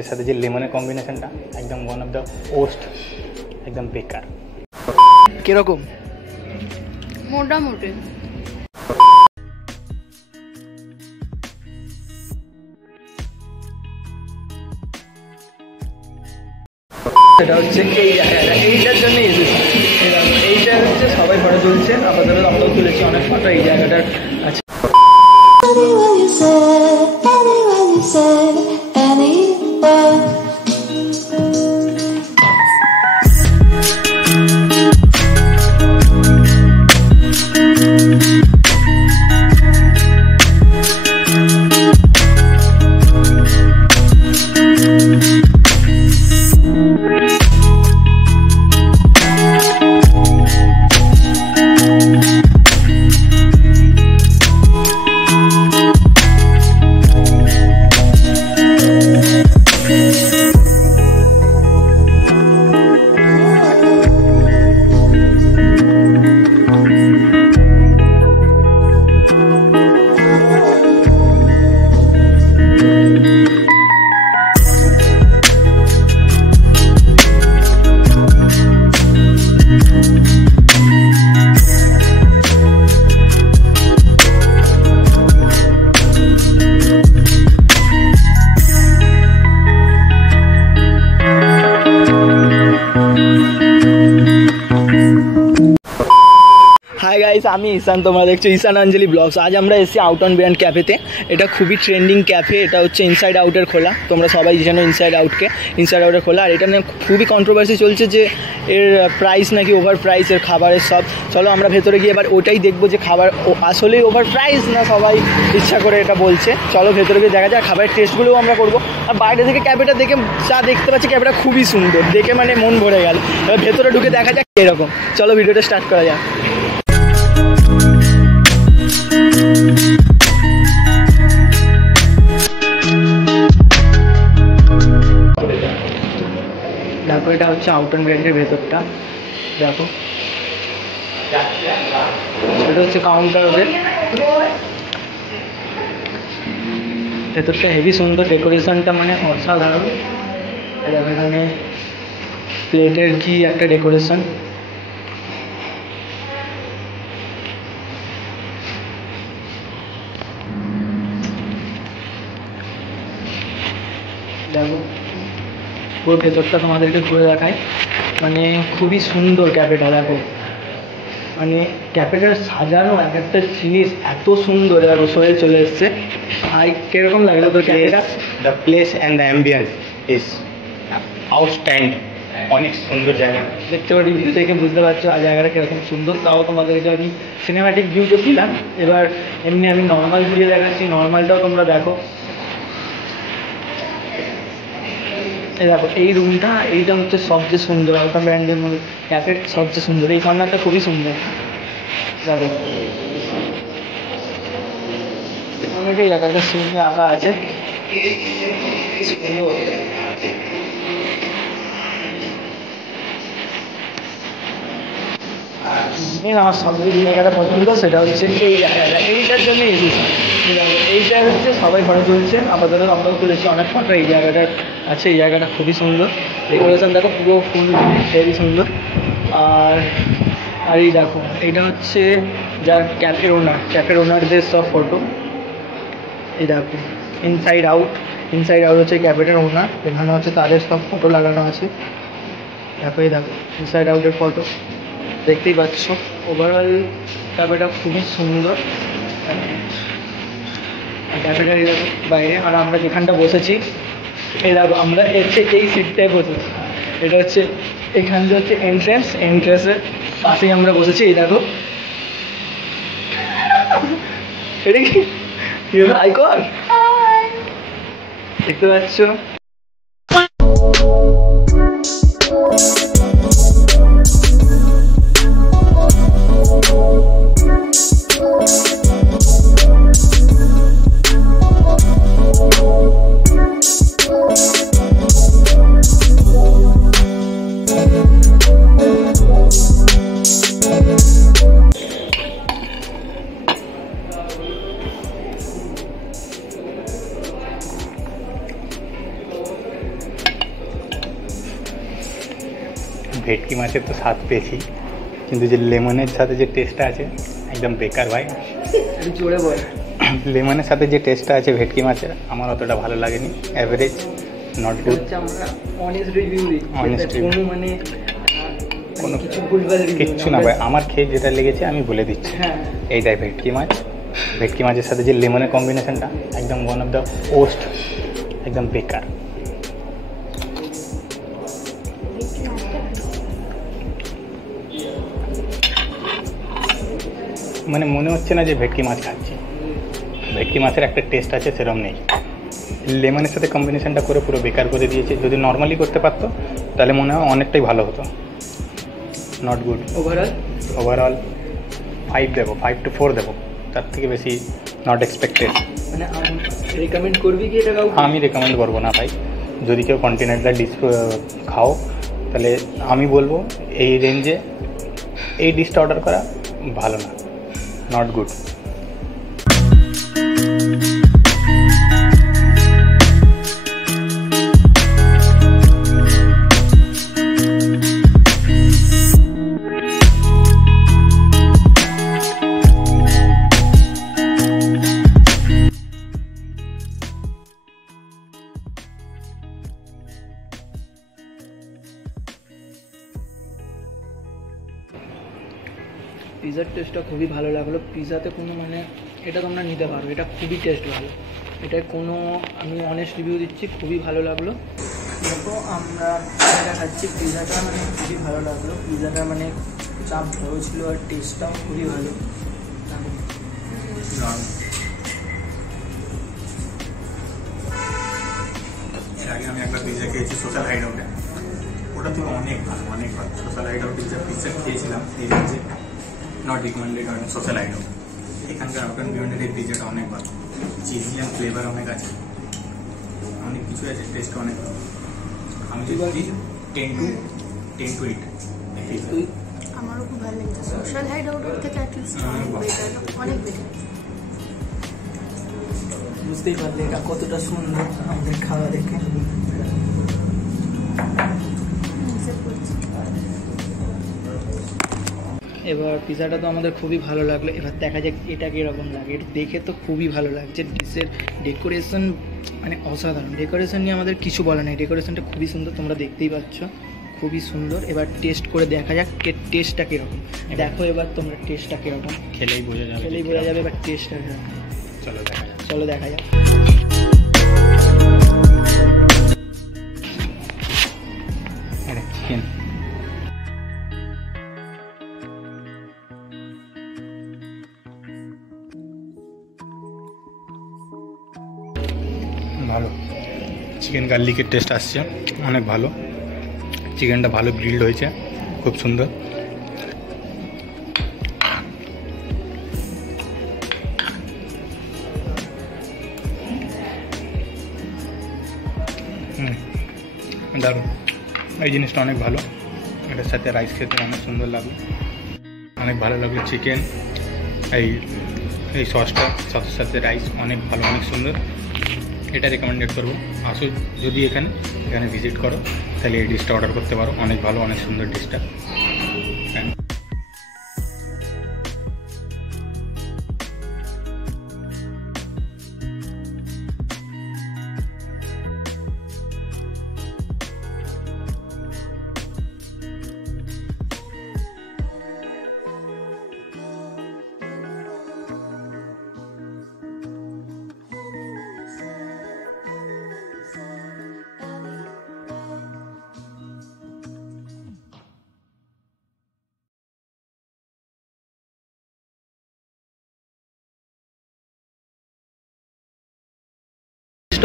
এর সাথে যে লেমনের কম্বিনেশনটা একদম ওয়ান অফ দ্য ওস্ট, একদম বেকার। কিরকম? মোটামুটি। এটা হচ্ছে এই জায়গাটা, এইটার জন্য এসেছি। এইটা হচ্ছে সবাই ফটো তুলছে, আপাতত আমরাও তুলেছি অনেক ফটো এই জায়গাটার আছে। হাই গাইস, আমি ঈশান, তোমরা দেখছো ঈশান অঞ্জলি ব্লগস। আজ আমরা এসেছি আউট অন ব্র্যান্ড ক্যাফেতে। এটা খুবই ট্রেন্ডিং ক্যাফে। এটা হচ্ছে ইনসাইড আউটের খোলা, তোমরা সবাই জানো ইনসাইড আউটের খোলা। আর এটা নিয়ে খুবই কন্ট্রোভার্সি চলছে যে এর প্রাইস নাকি ওভার প্রাইস, এর খাবারের সব। চলো আমরা ভেতরে গিয়ে এবার ওটাই দেখবো যে খাবার আসলেই ওভার প্রাইস না সবাই ইচ্ছা করে এটা বলছে। চলো ভেতরে গিয়ে দেখা যায়, খাবারের টেস্টগুলোও আমরা করবো। আর বাইরে থেকে ক্যাফেটা দেখে যা দেখতে পাচ্ছি, ক্যাফেটা খুবই সুন্দর, দেখে মানে মন ভরে গেল। এবার ভেতরে ঢুকে দেখা যাক এরকম। চলো ভিডিওটা স্টার্ট করা যাক। দেখো, এটা হচ্ছে আউট অন ব্র্যান্ডের ভেতরটা। দেখো, এটা হচ্ছে কাউন্টার ওদের। ভেতরটা হেভি সুন্দর, ডেকোরেশনটা মানে অসাধারণ। দেখো এখানে প্লেটের কি একটা ডেকোরেশন। দেখো পুরো ভেতরটা তোমাদেরকে ঘুরে দেখায়, মানে খুবই সুন্দর ক্যাফেটা। দেখো মানে ক্যাফেটার সাজানো এক একটা জিনিস এত সুন্দর। দেখো সোহেল চলে এসছে। আর কিরকম লাগলো তোর ক্যাফেটা? The place and the ambience is outstanding. অনেক সুন্দর জায়গা, দেখতে পারি ভিউ দেখে বুঝতে পারছো আর জায়গাটা কিরকম সুন্দর। তাও তোমাদেরকে আমি সিনেম্যাটিক ভিউতে দিলাম। এবার এমনি আমি নর্মাল ভিউ দেখাচ্ছি, নর্মালটাও তোমরা দেখো। এই দেখো এই রুমটা, এইটা হচ্ছে সবচেয়ে সুন্দর আউট অফ ব্র্যান্ডের মধ্যে ক্যাফের সবচেয়ে সুন্দর। এই কর্নারটা খুবই সুন্দর। দেখো অনেকেই জায়গাটা সুন্দর আঁকা আছে। আমার সবচেয়ে যে জায়গাটা পছন্দ সেটা হচ্ছে এই জায়গাটা, এইটার জন্য এসেছি। এইটা হচ্ছে সবাই ফটো তুলছে, আপাতত আমরাও তুলেছি অনেক ফটো এই জায়গাটার আছে। এই জায়গাটা খুবই সুন্দর, ডেকোরেশন দেখো পুরো ফুল হেভি সুন্দর। আর এই দেখো, এইটা হচ্ছে যার ক্যাফের ওনারদের সব ফটো। এই দেখো ইনসাইড আউট হচ্ছে ক্যাফেটার ওনার। এখানে হচ্ছে তাদের সব ফটো লাগানো আছে। দেখো এই দেখো ইনসাইড আউটের ফটো, দেখতেই পাচ্ছ। ওভারঅল ক্যাফেটা খুবই সুন্দর। ক্যাফেটার এই দেখো বাইরে। আর আমরা যেখানটা বসেছি, এই দেখো আমরা এই সিটটায় বসেছি। এটা হচ্ছে এখানটা হচ্ছে এন্ট্রেন্সের পাশেই আমরা বসেছি। এই দেখো এটা কি আইকন দেখতে পাচ্ছ। ভেটকি মাছের তো স্বাদ পেয়েছি, কিন্তু যে লেমনের সাথে যে টেস্টটা আছে একদম বেকার ভাই। জোরে বল। লেমনের সাথে যে টেস্টটা আছে ভেটকি মাছের আমার অতটা ভালো লাগেনি, অ্যাভারেজ, নট গুড। আমরা অনেস্ট রিভিউ দিই, Honest review। কোনো মানে কোনো কিছু ভুলভাল কিচ্ছু না ভাই, আমার খেয়ে যেটা লেগেছে আমি বলে দিচ্ছি। হ্যাঁ, এইটাই ভেটকি মাছ। ভেটকি মাছের সাথে যে লেমনের কম্বিনেশনটা একদম ওয়ান অফ দ্য ওস্ট, একদম বেকার। মানে মনে হচ্ছে না যে ভেটকি মাছ খাচ্ছি, ভেটকি মাছের একটা টেস্ট আছে সেরকম নেই। লেমনের সাথে কম্বিনেশনটা করে পুরো বেকার করে দিয়েছে। যদি নর্মালি করতে পারতো তাহলে মনে হয় অনেকটাই ভালো হতো। Not good. ওভারঅল 5 দেবো, 5 to 4 দেবো, তার থেকে বেশি নট এক্সপেক্টেড। মানে রেকমেন্ড করবি কি এটা কাউকে? আমি রেকমেন্ড করবো না ভাই। যদি কেউ কন্টিনেন্টাল ডিশ খাও তাহলে আমি বলবো এই রেঞ্জে এই ডিশটা অর্ডার করা ভালো না, নট গুড। পিৎজার টেস্টটা খুবই ভালো লাগলো। পিৎজাতে কোনো মানে এটা তোমরা নিতে পারো, এটা খুবই টেস্ট ভালো। এটায় কোনো আমি অনেস্ট রিভিউ দিচ্ছি, খুবই ভালো লাগলো। দেখো আমরা এটা খাচ্ছি, পিৎজাটা মানে খুবই ভালো লাগলো। পিৎজাটা মানে চাপ বড়ো ছিল আর টেস্টটাও খুবই ভালো। এর আগে আমি একবার পিৎজা খেয়েছি সোশ্যাল হাইডআউটে, ওটা থেকে অনেক ভালো, অনেক ভালো। সোশ্যাল হাইডআউটে যে পিৎজা খেয়েছিলাম এই রেঞ্জে নট রিকমেন্ডেড অন সোশ্যাল হাইডআউট। এখানকার আউট অ্যান্ড বিয়ন্ডের এই পিৎজাটা অনেক ভালো, চিজি অ্যান্ড ফ্লেভার অনেক আছে, অনেক কিছু আছে, টেস্ট অনেক ভালো। আমি যদি 10 to 8 তুই? আমারও খুব ভালো লেগেছে। সোশ্যাল হাইডআউটের থেকে অ্যাটলিস্ট অনেক বেটার, অনেক বেটার। বুঝতেই পারলে এটা কতটা সুন্দর আমাদের খাওয়া দেখে। এবার পিৎজাটা তো আমাদের খুবই ভালো লাগলো। এবার দেখা যাক এটা কীরকম লাগে। এটা দেখে তো খুবই ভালো লাগছে। ডিশের ডেকোরেশন মানে অসাধারণ। ডেকোরেশন নিয়ে আমাদের কিছু বলা নেই, ডেকোরেশনটা খুবই সুন্দর, তোমরা দেখতেই পাচ্ছ, খুবই সুন্দর। এবার টেস্ট করে দেখা যাক টেস্টটা কীরকম। দেখো এবার তোমরা টেস্টটা কীরকম, খেলেই বোঝা যাবে, খেলেই বোঝা যাবে এবার টেস্টটা কীরকম। চলো দেখা যাক। চলো দেখা যাক। চিকেন ভালো, চিকেন গার্লিকের টেস্ট আসছে, অনেক ভালো। চিকেনটা ভালো গ্রিলড হয়েছে, খুব সুন্দর। দারুণ, এই জিনিসটা অনেক ভালো। এটার সাথে রাইস খেতে অনেক সুন্দর লাগলো, অনেক ভালো লাগলো। চিকেন এই সসের সাথে রাইস অনেক ভালো, অনেক সুন্দর। এটা রেকমেন্ডেড করবো। আসো যদি এখানে ভিজিট করো তাহলে এই ডিশটা অর্ডার করতে পারো, অনেক ভালো, অনেক সুন্দর ডিশটা।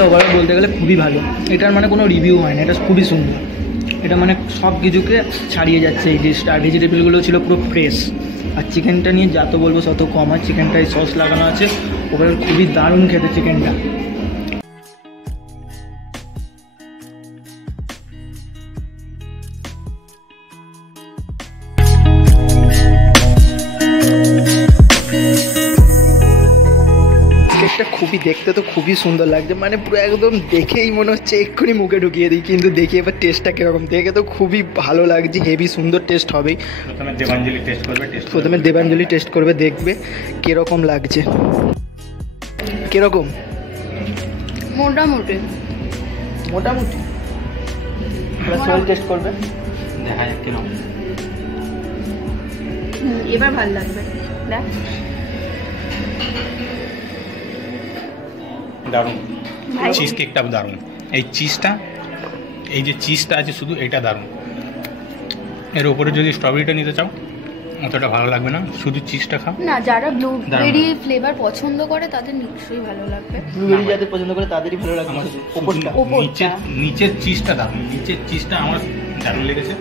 ওভারঅল বলতে গেলে খুবই ভালো। এটার মানে কোনো রিভিউ হয় না, এটা খুবই সুন্দর। এটা মানে সব কিছুকে ছাড়িয়ে যাচ্ছে এই ডিশটা। আর ভেজিটেবলগুলো ছিল পুরো ফ্রেশ। আর চিকেনটা নিয়ে যত বলবো তত কম। আর চিকেনটায় সস লাগানো আছে, ওভারঅল খুবই দারুণ খেতে চিকেনটা। খুবই দেখতে তো খুবই সুন্দর লাগছে, মানে পুরো একদম দেখেই মনে হচ্ছে এক্ষুনি মুখে ঢুকিয়ে দিই, কিন্তু দেখি এবার টেস্টটা কীরকম, দেখে তো খুবই ভালো লাগছে, হেভি সুন্দর টেস্ট হবেই। প্রথমে দেবাঞ্জলি টেস্ট করবে, প্রথমে দেবাঞ্জলি টেস্ট করবে, দেখবে কীরকম লাগছে। কীরকম? মোটামুটি মোটামুটি স্মেল টেস্ট করবে, দেখা যাক কিরকম। এবার ভালো লাগবে। দেখ দারুণ, ভাই। চিজ কেকটা দারুণ। এই চিজটা, এই যে চিজটা আছে শুধু এটা দারুণ। এর উপরে যদি স্ট্রবেরিটা নিতে চাও অতটা ভালো লাগবে না, শুধু চিজটা খাও। না, যারা ব্লুবেরি ফ্লেভার পছন্দ করে তাদের নিশ্চয়ই ভালো লাগবে। ব্লুবেরি যাদের পছন্দ করে তাদেরই ভালো লাগবে। আমার ওপরটা নিচের চিজটা দারুণ, নিচের চিজটা আমার দারুণ লেগেছে।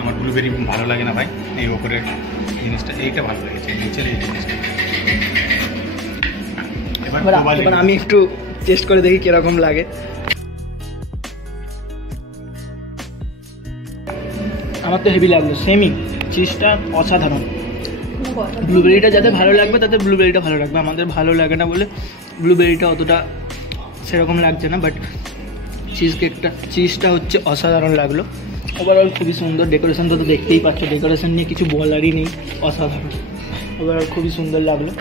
আমার ব্লুবেরি ভালো লাগে না ভাই, এই ওপরের জিনিসটা এইটা ভালো লেগেছে, নিচের এই জিনিসটা। এবার আমি একটু টেস্ট করে দেখি কিরকম লাগে। আমার তো হেভি লাগলো, সেমি চিজটা অসাধারণ। ব্লুবেরিটা যাদের ভালো লাগবে তাদের ব্লুবেরিটা ভালো লাগবে, আমাদের ভালো লাগে না বলে ব্লুবেরিটা অতটা সেরকম লাগছে না, বাট চিজটা হচ্ছে অসাধারণ লাগলো। ওভারঅল খুবই সুন্দর, ডেকোরেশন তো দেখতেই পাচ্ছ, ডেকোরেশন নিয়ে কিছু বলারই নেই, অসাধারণ। ওভারঅল খুবই সুন্দর লাগলো।